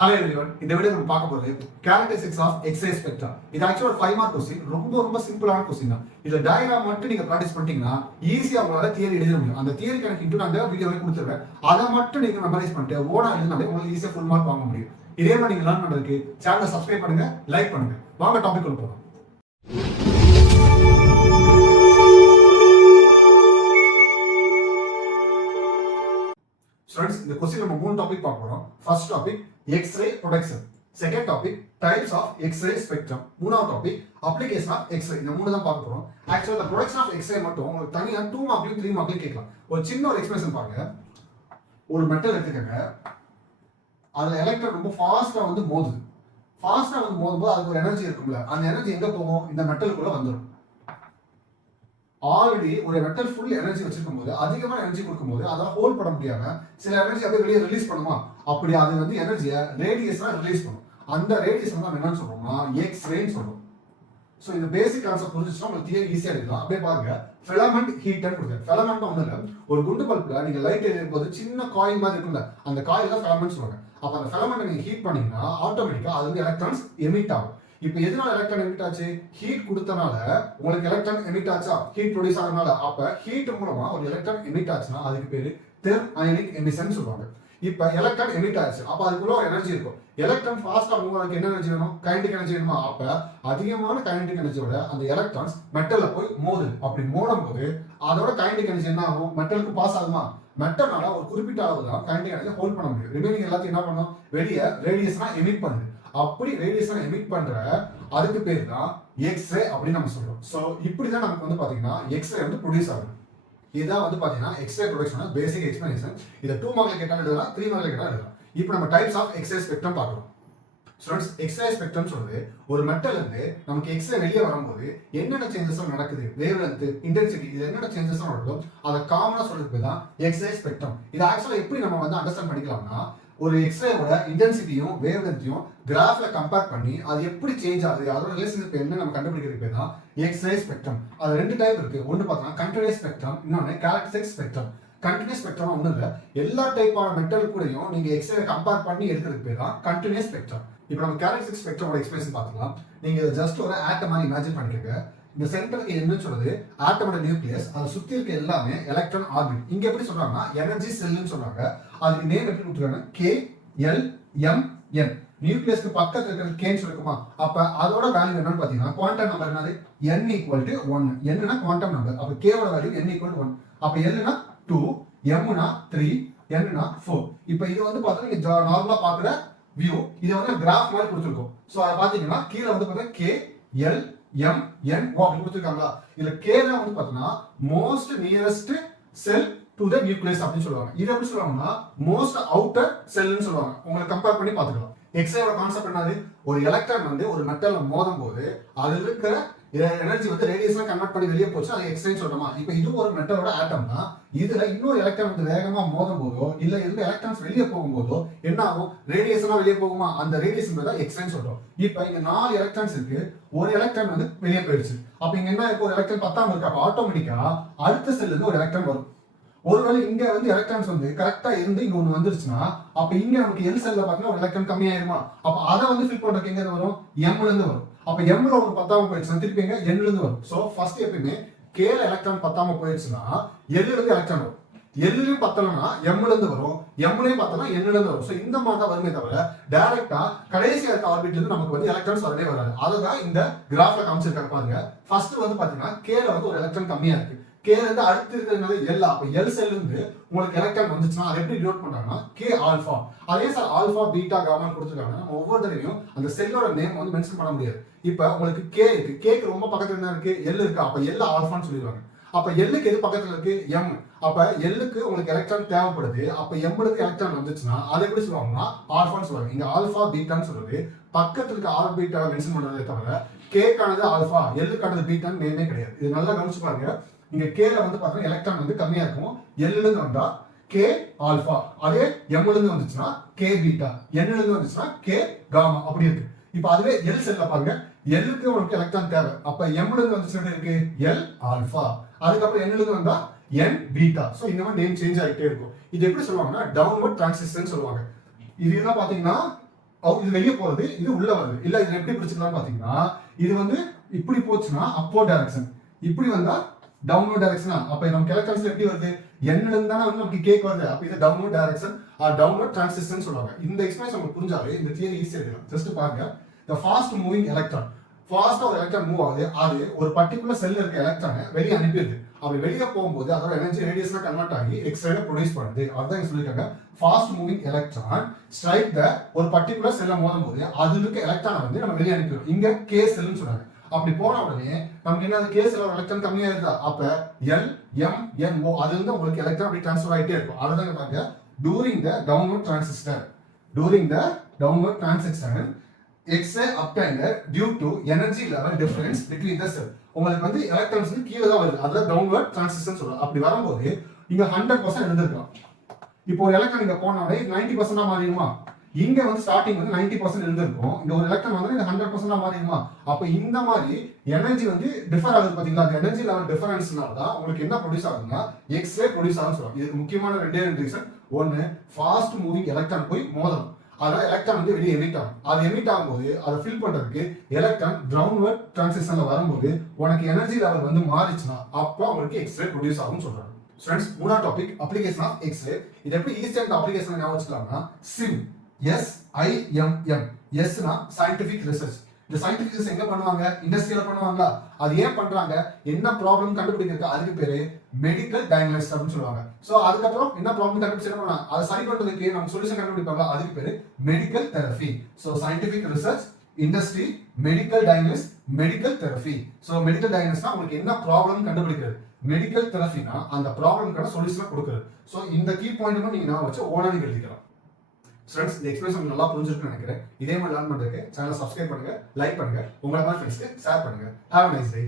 Hello everyone, இந்த video நம்ம பார்க்க போறது characteristics of X-ray spectra. இது actually ஒரு 5 மார்க் क्वेश्चन. ரொம்ப சிம்பிளான क्वेश्चन தான். இந்த டயகிராம் மட்டும் நீங்க பிராக்டீஸ் பண்ணிட்டீங்கன்னா ஈஸியா உங்களால தியரி எழுத முடியும். அந்த தியரி கணக்கு இன்டு நான் இந்த வீடியோல கொடுத்துறேன். அத மட்டும் நீங்க மெமரைஸ் பண்ணிட்டு ஓனா எழுதினாலே உங்களுக்கு ஈஸியா ஃபுல் மார்க் வாங்க முடியும். இதே மாதிரி நீங்க லேர்ன் பண்றதுக்கு சேனலை சப்ஸ்கிரைப் பண்ணுங்க, லைக் பண்ணுங்க. வாங்க டாபிக் உள்ள போலாம். Friends, இந்த क्वेश्चन நம்ம மூணு டாபிக் பார்க்க போறோம். First topic X-ray protection. Second topic types of X-ray spectrum. மூணாவது டாபிக் அப்ளிகேஷன் ஆஃப் X-ray. இந்த மூணு தான் பார்க்க போறோம். ஆக்சுவலா இந்த ப்ரொடக்ஷன் ஆஃப் X-ray மட்டும் உங்களுக்கு தனியா 2 மார்க்லயும் 3 மார்க்லயும் கேட்கலாம். ஒரு சின்ன ஒரு எக்ஸ்பிரஷன் பாருங்க. ஒரு மெட்டல் எடுத்துக்கங்க. அதுல எலக்ட்ரான் ரொம்ப ஃபாஸ்டா வந்து மோதுது. ஃபாஸ்டா வந்து மோதும்போது அதுக்கு ஒரு எனர்ஜி இருக்கும்ல. அந்த எனர்ஜி எங்க போகும்? இந்த மெட்டலுக்குள்ள வந்துரும். ஆல்ரெடி ஒரு மெட்டல் ஃபுல் எனர்ஜி வச்சிருக்கும் போது அதிகமான எனர்ஜி கொடுக்கும்போது அதை ஹோல்ட் பண்ண முடியாம சில எனர்ஜி அப்படியே வெளியே ரிலீஸ் பண்ணுமா? அப்படி அது வந்து எனர்ஜியை ரேடியஸா ரிலீஸ் பண்ணும். அந்த ரேடியஸ் வந்து நம்ம என்னன்னு சொல்றோம்னா எக்ஸ்ரேன்னு சொல்றோம். ஸோ இந்த பேசிக் கான்செப்ட் புரிஞ்சுச்சுன்னா உங்களுக்கு தியரி ஈஸியா எடுக்கலாம். அப்படியே பாருங்க, ஃபிலமெண்ட் ஹீட்னு கொடுங்க. ஃபிலமெண்ட் ஒன்றும் இல்லை, ஒரு குண்டு பல்ப்ல நீங்க லைட் எரியும் போது சின்ன காயில் மாதிரி இருக்கும்ல, அந்த காயில் தான் ஃபிலமெண்ட் சொல்லுவாங்க. அப்ப அந்த ஃபிலமெண்ட் நீங்க ஹீட் பண்ணீங்கன்னா ஆட்டோமேட்டிக்கா அது வந்து எலக்ட்ரான்ஸ் எமிட் ஆகும். இப்போ எதனால எலக்ட்ரான் எமிட் ஆச்சு? ஹீட் கொடுத்தனால உங்களுக்கு எலக்ட்ரான் எமிட் ஆச்சா? ஹீட் ப்ரொடியூஸ் ஆகிறதுனால. அப்ப ஹீட் மூலமா ஒரு எலக்ட்ரான் எமிட் ஆச்சுன்னா அதுக்கு பேரு தெர்ம் அயனிக் எமிஷன் சொல்லுவாங்க. இப்போ எலக்ட்ரான் எமிட் ஆச்சு, அப்ப அதுக்குள்ள ஒரு எனர்ஜி இருக்கும். எலக்ட்ரான் ஃபாஸ்டா மூவ் ஆகிறதுக்கு என்ன எனர்ஜி வேணும்? கைனடிக் எனர்ஜி வேணுமா? அப்ப அதிகமான கைனடிக் எனர்ஜியோட அந்த எலக்ட்ரான்ஸ் மெட்டல்ல போய் மோதுது. அப்படி மோதும் போது அதோட கைனடிக் எனர்ஜி என்ன ஆகும்? மெட்டலுக்கு பாஸ் ஆகுமா? மெட்டல்னால ஒரு குறிப்பிட்ட அளவு தான் கைனடிக் எனர்ஜி ஹோல்ட் பண்ண முடியும். ரிமைனிங் எல்லாத்தையும் என்ன பண்ணும்? வெளியே ரேடியஸ்னா எமிட் பண்ணுது. அப்படி ரேடியேஷன் எமிட் பண்ற அதுக்கு பேர் தான் எக்ஸ்ரே அப்படின்னு நம்ம சொல்றோம். சோ இப்படி தான் நமக்கு வந்து பாத்தீங்கன்னா எக்ஸ்ரே வந்து ப்ரொடியூஸ் ஆகும். இதான் வந்து பாத்தீங்கன்னா எக்ஸ்ரே ப்ரொடக்ஷன் பேசிக் எக்ஸ்பிளனேஷன். இத 2 மார்க்ல கேட்டாலும் எழுதலாம், 3 மார்க்ல கேட்டாலும் எழுதலாம். இப்போ நம்ம டைப்ஸ் ஆஃப் எக்ஸ்ரே ஸ்பெக்ட்ரம் பார்க்கலாம். ஸ்டூடண்ட்ஸ், எக்ஸ்ரே ஸ்பெக்ட்ரம் சொல்றது ஒரு மெட்டல் இருந்து நமக்கு எக்ஸ்ரே வெளியே வரும்போது என்னென்ன சேஞ்சஸ் நடக்குது, வேவ்லென்த், இன்டென்சிட்டி, இது என்னென்ன சேஞ்சஸ் நடக்குதோ அதை காமனா சொல்றது பேர் தான் எக்ஸ்ரே ஸ்பெக்ட்ரம். இது ஆக்சுவலா எப்படி நம்ம வந்து அண்டர்ஸ்டாண்ட் பண்ணிக்கலாம்னா, ஒரு எக்ஸ்ரேவோட இன்டென்சிட்டியும் வேவ்லென்த்தையும் கிராஃப்ல கம்பேர் பண்ணி அது எப்படி சேஞ்ச் ஆகுது, அதோட ரிலேஷன்ஷிப் என்ன நம்ம கண்டுபிடிக்கிறது பேர் தான் எக்ஸ்ரே ஸ்பெக்ட்ரம். அது ரெண்டு டைப் இருக்கு. ஒன்று பார்த்தீங்கன்னா கண்டினியூஸ் ஸ்பெக்ட்ரம், இன்னொன்று கேரக்டரிஸ்டிக் ஸ்பெக்ட்ரம். கண்டினியூஸ் ஸ்பெக்ட்ரம் ஒன்றும் இல்லை, எல்லா டைப்பான மெட்டல் கூடயும் நீங்க எக்ஸ்ரே கம்பேர் பண்ணி எடுக்கிறதுக்கு பேர் தான் கண்டினியூஸ் ஸ்பெக்ட்ரம். இப்போ நம்ம கேரக்டரிஸ்டிக் ஸ்பெக்ட்ரமோட எக்ஸ்பிரஷன் பார்த்துக்கலாம். நீங்க ஜஸ்ட் ஒரு ஆட்டம் மாதிரி இமேஜின் பண்ணிக்கோங்க. இந்த சென்டருக்கு என்னன்னு சொல்றது ஆட்டமோட நியூக்ளியஸ், அதை சுத்தி இருக்க எல்லாமே எலக்ட்ரான் ஆர்பிட். இங்க எப்படி சொல்றாங்கன்னா எனர்ஜி செல்னு சொல்றாங்க. அதுக்கு நேம் எப்படி கொடுத்துருக்காங்க? KLMN. நியூக்ளியஸ்க்கு பக்கத்துல இருக்கிற கேன்னு சொல்லிருக்குமா? அப்ப அதோட வேல்யூ என்னன்னு பாத்தீங்கன்னா குவாண்டம் நம்பர் என்னது? n = 1. என்னன்னா குவாண்டம் நம்பர். அப்ப k ஓட வேல்யூ n = 1. அப்ப l னா 2, m னா 3, n னா 4. இப்போ இது வந்து பாத்தீங்கன்னா நீங்க நார்மலா பாக்குற வியூ. இது வந்து கிராஃப் மாதிரி கொடுத்துருக்கோம். சோ அதை பாத்தீங்கன்னா கீழே வந்து பாத்தீங்கன்னா KLMN அப்படி கொடுத்துருக்காங்களா? இதுல K தான் வந்து பாத்தீங்கன்னா most nearest sell to the nucleus அப்படின்னு சொல்லுவாங்க. இது எப்படி சொல்லுவாங்கன்னா மோஸ்ட் அவுட்டர் செல்னு சொல்லுவாங்க. உங்களை கம்பேர் பண்ணி பாத்துக்கலாம். எக்ஸ்ரேவோட கான்செப்ட் என்னது? ஒரு எலக்ட்ரான் வந்து ஒரு மெட்டல்ல மோதும் போது அதுல இருக்கிற எனர்ஜி வந்து ரேடியேஷனா கன்வெர்ட் பண்ணி வெளியே போச்சு, அது எக்ஸ்ரேன்னு சொல்றோமா? இப்போ இது ஒரு மெட்டலோட ஆட்டம்னா இதுல இன்னொரு எலக்ட்ரான் வந்து வேகமா மோதும் போதோ இல்ல இதுல எலக்ட்ரான்ஸ் வெளியே போகும்போதோ என்ன ஆகும்? ரேடியேஷனா வெளியே போகுமா? அந்த ரேடியேஷன் தான் எக்ஸ்ரேன்னு சொல்றோம். இப்போ இங்க 4 எலக்ட்ரான்ஸ் இருக்கு, ஒரு எலக்ட்ரான் வந்து வெளியே போயிடுச்சு. அப்ப இங்க என்ன இருக்கு? ஒரு எலக்ட்ரான் பத்தாம இருக்கு. அப்ப ஆட்டோமேட்டிக்கா அடுத்த செல்ல இருந்து ஒரு எலக்ட்ரான் வரும். ஒருவேளை இங்க வந்து எலக்ட்ரான்ஸ் வந்து கரெக்டா இருந்து இங்க ஒண்ணு வந்துருச்சுன்னா அப்ப இங்க நமக்கு எல் செல்ல பாத்தீங்கன்னா ஒரு எலக்ட்ரான் கம்மியாயிருமா? அப்ப அதை வந்து ஃபில் பண்றதுக்கு எங்க இருந்து வரும்? எம்ல இருந்து வரும். அப்ப எம்ல ஒரு பத்தாம போயிடுச்சுன்னா திருப்பி எங்க என்ல இருந்து வரும். சோ ஃபர்ஸ்ட் எப்பயுமே கேல எலக்ட்ரான் பத்தாம போயிடுச்சுன்னா எல்ல இருந்து எலக்ட்ரான் வரும். எல்லையும் பத்தலன்னா எம்ல இருந்து வரும், எம்லையும் பத்தலனா என்ல இருந்து வரும். சோ இந்த மாதிரி தான் வருமே தவிர டைரக்டா கடைசியா இருக்க ஆர்பிட்ல இருந்து நமக்கு வந்து எலக்ட்ரான்ஸ் வரவே வராது. அதுதான் இந்த கிராஃப்ல காமிச்சிருக்காங்க பாருங்க. ஃபர்ஸ்ட் வந்து பாத்தீங்கன்னா கேல வந்து ஒரு எலக்ட்ரான் கம்மியா இருக்கு. கேல இருந்து அடுத்து இருக்கிறது எல். அப்ப எல் செல்ல இருந்து உங்களுக்கு எலக்ட்ரான் வந்துச்சுன்னா அதை எப்படி டினோட் பண்றாங்கன்னா கே ஆல்பா. அதே சார் ஆல்பா பீட்டா காமான்னு கொடுத்துருக்காங்க. நம்ம ஒவ்வொரு தடவையும் அந்த செல்லோட நேம் வந்து மென்ஷன் பண்ண முடியாது. இப்ப உங்களுக்கு கே இருக்கு, கேக்கு ரொம்ப பக்கத்துல என்ன இருக்கு? எல் இருக்கு. அப்ப எல் ஆல்பான்னு சொல்லிடுவாங்க. அப்ப எல்லுக்கு எது பக்கத்துல இருக்கு? எம். அப்ப எல்லுக்கு உங்களுக்கு எலக்ட்ரான் தேவைப்படுது. அப்ப எம்முக்கு எலக்ட்ரான் வந்துச்சுன்னா அதை எப்படி சொல்லுவாங்கன்னா ஆல்பான்னு சொல்லுவாங்க. இங்க ஆல்பா பீட்டான்னு சொல்றது பக்கத்துல இருக்க ஆர்பிட்டா மென்ஷன் பண்றதே தவிர கேக்கானது ஆல்பா, எல்லுக்கானது பீட்டான்னு நேமே கிடையாது. இது நல்லா கவனிச்சு பாருங்க. இங்க கேல வந்து பாத்தீங்கன்னா எலக்ட்ரான் வந்து கம்மியா இருக்கும். எல்ல இருந்து வந்தா கே ஆல்பா, அதே எம்ல இருந்து வந்துச்சுன்னா கே பீட்டா, என்ல இருந்து வந்துச்சுன்னா கே காமா அப்படி இருக்கு. இப்போ அதுவே எல் செல்ல பாருங்க, எல்லுக்கு உங்களுக்கு எலக்ட்ரான் தேவை. அப்ப எம்ல இருந்து வந்துச்சுன்னா இருக்கு எல் ஆல்பா, அதுக்கப்புறம் என்ல இருந்து வந்தா என் பீட்டா. சோ இந்த மாதிரி நேம் சேஞ்ச் ஆகிட்டே இருக்கும். இது எப்படி சொல்லுவாங்கன்னா டவுன்வர்ட் டிரான்சிஷன் சொல்லுவாங்க. இது என்ன பாத்தீங்கன்னா இது வெளியே போறது, இது உள்ள வருது. இல்ல இது எப்படி பிரிச்சுக்கலாம் பாத்தீங்கன்னா, இது வந்து இப்படி போச்சுன்னா அப்போர்ட் டைரக்ஷன், இப்படி வந்தா டவுன்வர்ட் டைரக்ஷனா. அப்ப நமக்கு எலக்ட்ரான்ஸ் எப்படி வருது? n ல தான வந்து நமக்கு கேக் வருது. அப்ப இது downward direction or downward transition சொல்லுவாங்க. இந்த எக்ஸ்பிரஷன் உங்களுக்கு புரிஞ்சாலே இந்த தியரி ஈஸியா இருக்கும். ஜஸ்ட் பாருங்க, the fast moving electron, ஃபாஸ்டா ஒரு எலக்ட்ரான் மூவ் ஆகுது, அது ஒரு பர்టిక్యులர் செல்ல இருக்க எலக்ட்ரானை வெளியே அனுப்பிடுது. அப்படி வெளியே போகும்போது அதோட எனர்ஜி ரேடியஸ்ல கன்வெர்ட் ஆகி எக்ஸ்ரேல ப்ரொடியூஸ் பண்ணுது. அதான் இங்க சொல்லிருக்காங்க, ஃபாஸ்ட் மூவிங் எலக்ட்ரான் ஸ்ட்ரைக் த ஒரு பர்టిక్యులர் செல்ல மோதும் போது அதுல இருக்க எலக்ட்ரானை வந்து நம்ம வெளியே அனுப்பிடுறோம். இங்க கே செல்னு சொல்றாங்க. அப்படி போன உடனே நமக்கு என்ன, கே செல்ல எலக்ட்ரான் கம்மியா இருந்தா அப்ப எல் எம் என் ஓ அது வந்து உங்களுக்கு எலக்ட்ரான் அப்படி ட்ரான்ஸ்ஃபர் ஆகிட்டே இருக்கும். அதுதான் பாருங்க, during the downward transistor, during the downward transition X-ray obtained due to energy level difference between the cell. உங்களுக்கு வந்து எலக்ட்ரான்ஸ் வந்து கீழே தான் வருது, அதான் டவுன்வர்ட் டிரான்சிஷன் சொல்றோம். அப்படி வரும்போது இங்க 100% இருந்திருக்கும். இப்போ ஒரு எலக்ட்ரான் இங்க போன உடனே 90% மாறிடுமா? இங்க வந்து ஸ்டார்டிங் வந்து 90% இருந்திருக்கும், இங்க ஒரு எலக்ட்ரான் வந்து இங்க 100% மாறிடுமா? அப்ப இந்த மாதிரி எனர்ஜி வந்து டிஃபர் ஆகுது பாத்தீங்களா? அந்த எனர்ஜி லெவல் டிஃபரன்ஸ்னால தான் உங்களுக்கு என்ன ப்ரொடியூஸ் ஆகுதுன்னா எக்ஸ்ரே ப்ரொடியூஸ் ஆகும்னு சொல்றோம். இதுக்கு முக்கியமான ரெண்டே ரீசன். ஒன்னு, ஃபாஸ்ட் மூவிங் எலக்ட்ரான் போய் மோதணும், அதான் எலக்ட்ரான் வந்து வெளியே எமிட் ஆகும். அது எமிட் ஆகும்போது அதை ஃபில் பண்றதுக்கு எலக்ட்ரான் டவுன்வர்ட் டிரான்சிஷன்ல வரும்போது உனக்கு எனர்ஜி லெவல் வந்து மாறிச்சுன்னா அப்போ உங்களுக்கு எக்ஸ்ரே ப்ரொடியூஸ் ஆகும்னு சொல்றாங்க. ஃப்ரெண்ட்ஸ், மூணாவது டாபிக் அப்ளிகேஷன் ஆஃப் எக்ஸ்ரே. இது எப்படி ஈஸியா இந்த அப்ளிகேஷன் ஞாபகம் வச்சுக்கலாம்னா, சிம், SIMM, எஸ்னா சயின்டிபிக் ரிசர்ச். இந்த சயின்டிபிக் ரிசர்ச் எங்க பண்ணுவாங்க? இண்டஸ்ட்ரியில பண்ணுவாங்களா? அது ஏன் பண்றாங்க? என்ன ப்ராப்ளம் கண்டுபிடிக்கிறது, அதுக்கு பேரு மெடிக்கல் டயக்னோசிஸ் அப்படின்னு சொல்லுவாங்க. சோ அதுக்கப்புறம் என்ன ப்ராப்ளம் கண்டுபிடிச்சு என்ன பண்ணலாம், அதை சரி பண்றதுக்கு நம்ம சொல்யூஷன் கண்டுபிடிப்பாங்க, அதுக்கு பேரு medical therapy. So scientific research, industry, medical diagnosis, medical therapy. So medical டயக்னோசிஸ்னா உங்களுக்கு என்ன ப்ராப்ளம் கண்டுபிடிக்கிறது, மெடிக்கல் தெரபினா அந்த ப்ராப்ளம்க்கான சொல்யூஷன் கொடுக்கிறது. சோ இந்த கீ பாயிண்ட் நீங்க நான் வச்சு ஓனா நீங்க எழுதிக்கலாம். ஃப்ரெண்ட்ஸ், இந்த எக்ஸ்பிரஷன் நல்லா புரிஞ்சிருக்குன்னு நினைக்கிறேன். இதே மாதிரி லேர்ன் பண்றதுக்கு சேனலை சப்ஸ்கிரைப் பண்ணுங்க, லைக் பண்ணுங்க, உங்களை மாதிரி ஃப்ரெண்ட்ஸ்க்கு ஷேர் பண்ணுங்க. Have a nice day.